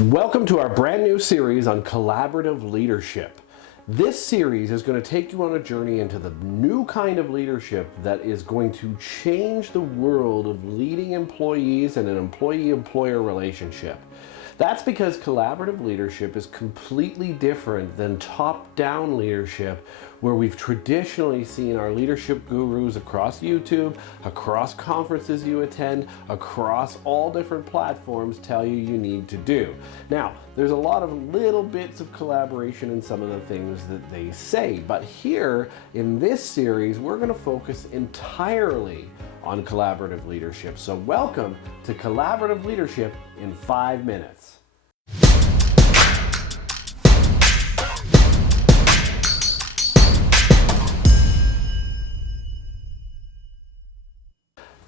Welcome to our brand new series on collaborative leadership. This series is going to take you on a journey into the new kind of leadership that is going to change the world of leading employees and an employee-employer relationship. That's because collaborative leadership is completely different than top-down leadership, where we've traditionally seen our leadership gurus across YouTube, across conferences you attend, across all different platforms tell you need to do. Now, there's a lot of little bits of collaboration in some of the things that they say, but here in this series, we're going to focus entirely on collaborative leadership. So welcome to Collaborative Leadership in 5 minutes.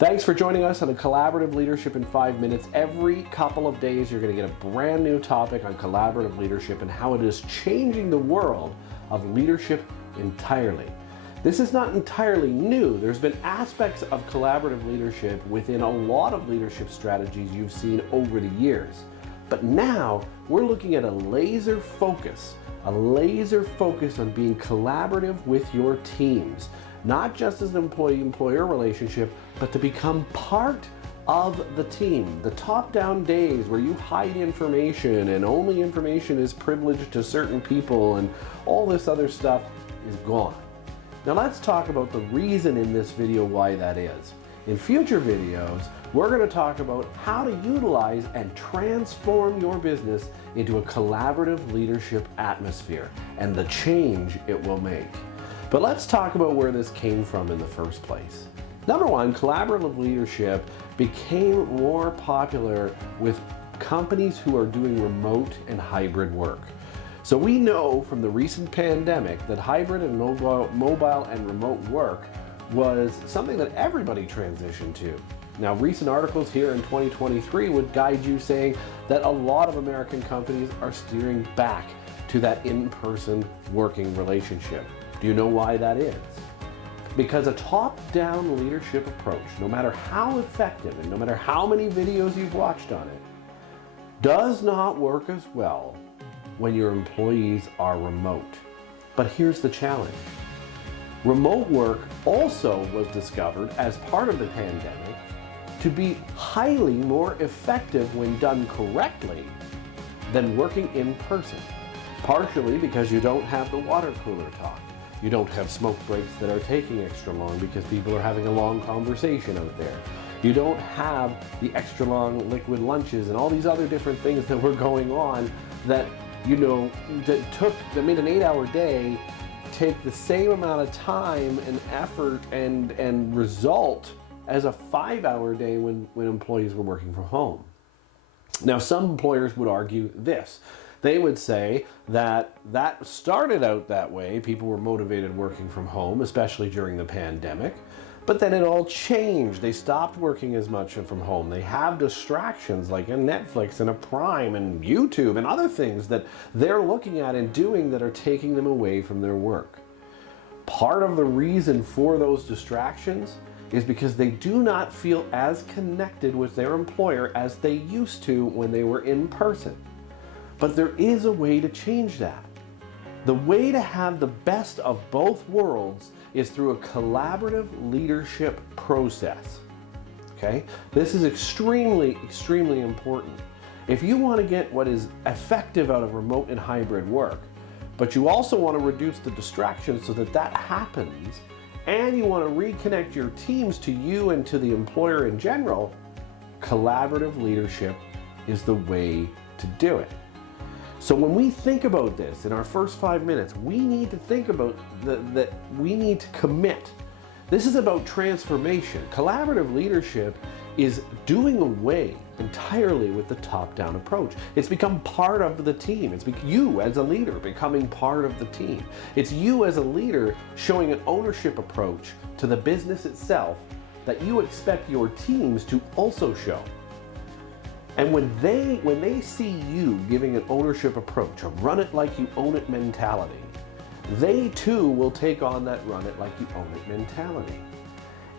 Thanks for joining us on a Collaborative Leadership in 5 minutes. Every couple of days, you're going to get a brand new topic on collaborative leadership and how it is changing the world of leadership entirely. This is not entirely new. There's been aspects of collaborative leadership within a lot of leadership strategies you've seen over the years. But now we're looking at a laser focus on being collaborative with your teams, not just as an employee-employer relationship, but to become part of the team. The top-down days where you hide information and only information is privileged to certain people and all this other stuff is gone. Now let's talk about the reason in this video why that is. In future videos, we're going to talk about how to utilize and transform your business into a collaborative leadership atmosphere and the change it will make. But let's talk about where this came from in the first place. Number one, collaborative leadership became more popular with companies who are doing remote and hybrid work. So we know from the recent pandemic that hybrid and mobile and remote work was something that everybody transitioned to. Now, recent articles here in 2023 would guide you saying that a lot of American companies are steering back to that in-person working relationship. Do you know why that is? Because a top-down leadership approach, no matter how effective and no matter how many videos you've watched on it, does not work as well when your employees are remote. But here's the challenge. Remote work also was discovered as part of the pandemic to be highly more effective when done correctly than working in person. Partially because you don't have the water cooler talk. You don't have smoke breaks that are taking extra long because people are having a long conversation out there. You don't have the extra long liquid lunches and all these other different things that were going on that, that made an 8-hour day take the same amount of time and effort and result as a 5-hour day when employees were working from home. Now, some employers would argue this. They would say that started out that way. People were motivated working from home, especially during the pandemic. But then it all changed. They stopped working as much from home. They have distractions like a Netflix and a Prime and YouTube and other things that they're looking at and doing that are taking them away from their work. Part of the reason for those distractions is because they do not feel as connected with their employer as they used to when they were in person. But there is a way to change that. The way to have the best of both worlds is through a collaborative leadership process. Okay? This is extremely important. If you want to get what is effective out of remote and hybrid work, but you also want to reduce the distractions so that happens, and you want to reconnect your teams to you and to the employer in general, collaborative leadership is the way to do it. So when we think about this in our first 5 minutes, we need to think about that we need to commit. This is about transformation. Collaborative leadership is doing away entirely with the top-down approach. It's become part of the team. It's you as a leader becoming part of the team. It's you as a leader showing an ownership approach to the business itself that you expect your teams to also show. And when they see you giving an ownership approach, a run it like you own it mentality, they too will take on that run it like you own it mentality.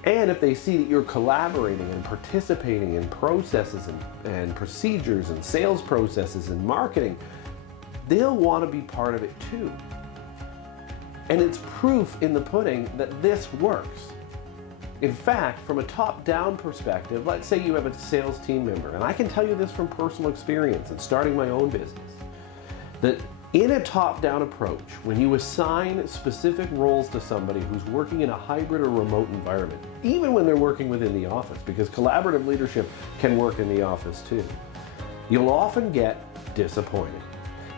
And if they see that you're collaborating and participating in processes and procedures and sales processes and marketing, they'll want to be part of it too. And it's proof in the pudding that this works. In fact, from a top-down perspective, let's say you have a sales team member, and I can tell you this from personal experience and starting my own business, that in a top-down approach, when you assign specific roles to somebody who's working in a hybrid or remote environment, even when they're working within the office, because collaborative leadership can work in the office too, you'll often get disappointed.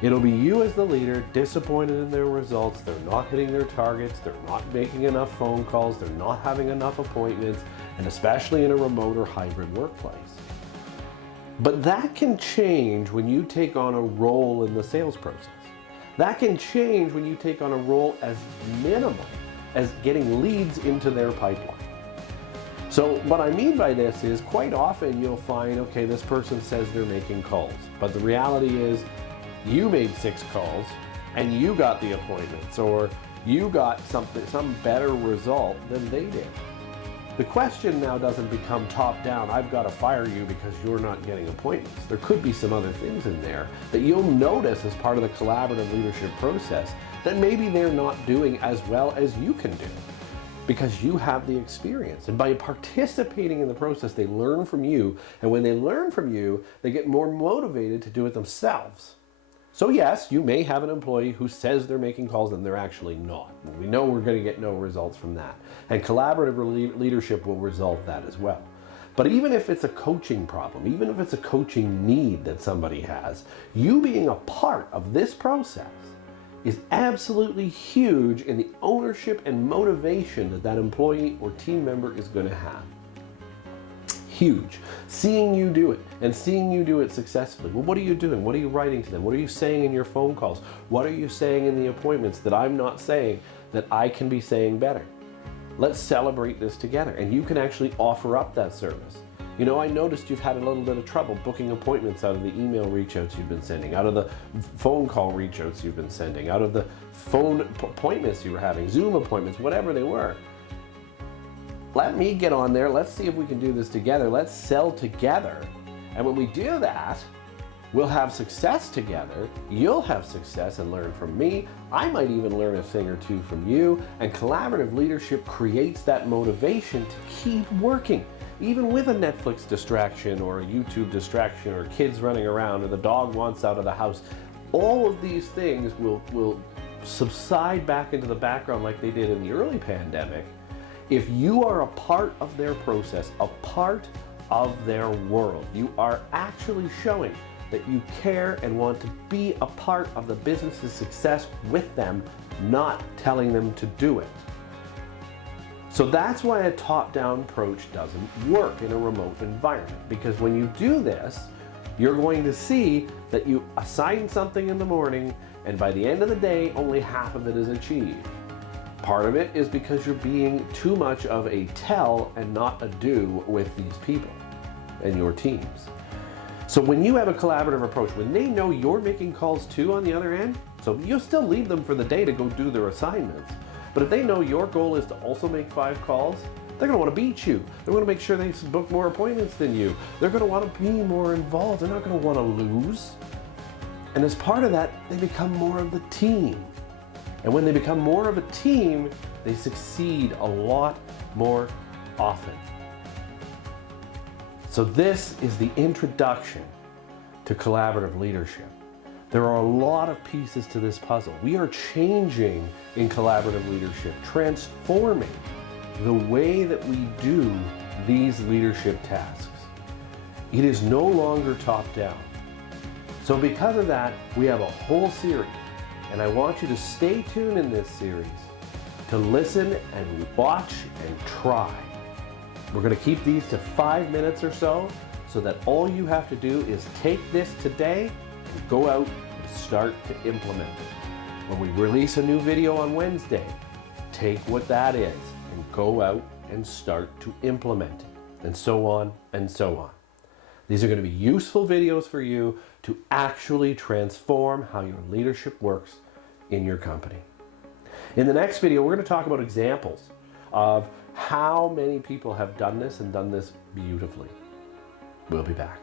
It'll be you as the leader disappointed in their results. They're not hitting their targets. They're not making enough phone calls. They're not having enough appointments, and especially in a remote or hybrid workplace. But that can change when you take on a role in the sales process. That can change when you take on a role as minimal as getting leads into their pipeline. So what I mean by this is quite often you'll find, okay, this person says they're making calls, but the reality is you made 6 calls and you got the appointments, or you got some better result than they did. The question now doesn't become top down, I've got to fire you because you're not getting appointments. There could be some other things in there that you'll notice as part of the collaborative leadership process that maybe they're not doing as well as you can do because you have the experience. And by participating in the process, they learn from you. And when they learn from you, they get more motivated to do it themselves. So yes, you may have an employee who says they're making calls and they're actually not. We know we're going to get no results from that. And collaborative leadership will resolve that as well. But even if it's a coaching problem, even if it's a coaching need that somebody has, you being a part of this process is absolutely huge in the ownership and motivation that that employee or team member is going to have. Huge. Seeing you do it and seeing you do it successfully. Well, what are you doing? What are you writing to them? What are you saying in your phone calls? What are you saying in the appointments that I'm not saying that I can be saying better? Let's celebrate this together. And you can actually offer up that service. You know, I noticed you've had a little bit of trouble booking appointments out of the email reach outs you've been sending, out of the phone call reach outs you've been sending, out of the phone appointments you were having, Zoom appointments, whatever they were. Let me get on there. Let's see if we can do this together. Let's sell together. And when we do that, we'll have success together. You'll have success and learn from me. I might even learn a thing or two from you. And collaborative leadership creates that motivation to keep working. Even with a Netflix distraction or a YouTube distraction or kids running around or the dog wants out of the house, all of these things will subside back into the background like they did in the early pandemic. If you are a part of their process, a part of their world, you are actually showing that you care and want to be a part of the business's success with them, not telling them to do it. So that's why a top-down approach doesn't work in a remote environment, because when you do this, you're going to see that you assign something in the morning and by the end of the day, only half of it is achieved. Part of it is because you're being too much of a tell and not a do with these people and your teams. So when you have a collaborative approach, when they know you're making calls too on the other end, so you'll still leave them for the day to go do their assignments. But if they know your goal is to also make 5 calls, they're going to want to beat you. They're going to make sure they book more appointments than you. They're going to want to be more involved. They're not going to want to lose. And as part of that, they become more of the team. And when they become more of a team, they succeed a lot more often. So this is the introduction to collaborative leadership. There are a lot of pieces to this puzzle. We are changing in collaborative leadership, transforming the way that we do these leadership tasks. It is no longer top-down. So because of that, we have a whole series. And I want you to stay tuned in this series to listen and watch and try. We're going to keep these to 5 minutes or so that all you have to do is take this today and go out and start to implement it. When we release a new video on Wednesday, take what that is and go out and start to implement it, and so on and so on. These are going to be useful videos for you to actually transform how your leadership works in your company. In the next video, we're going to talk about examples of How many people have done this and done this beautifully? We'll be back.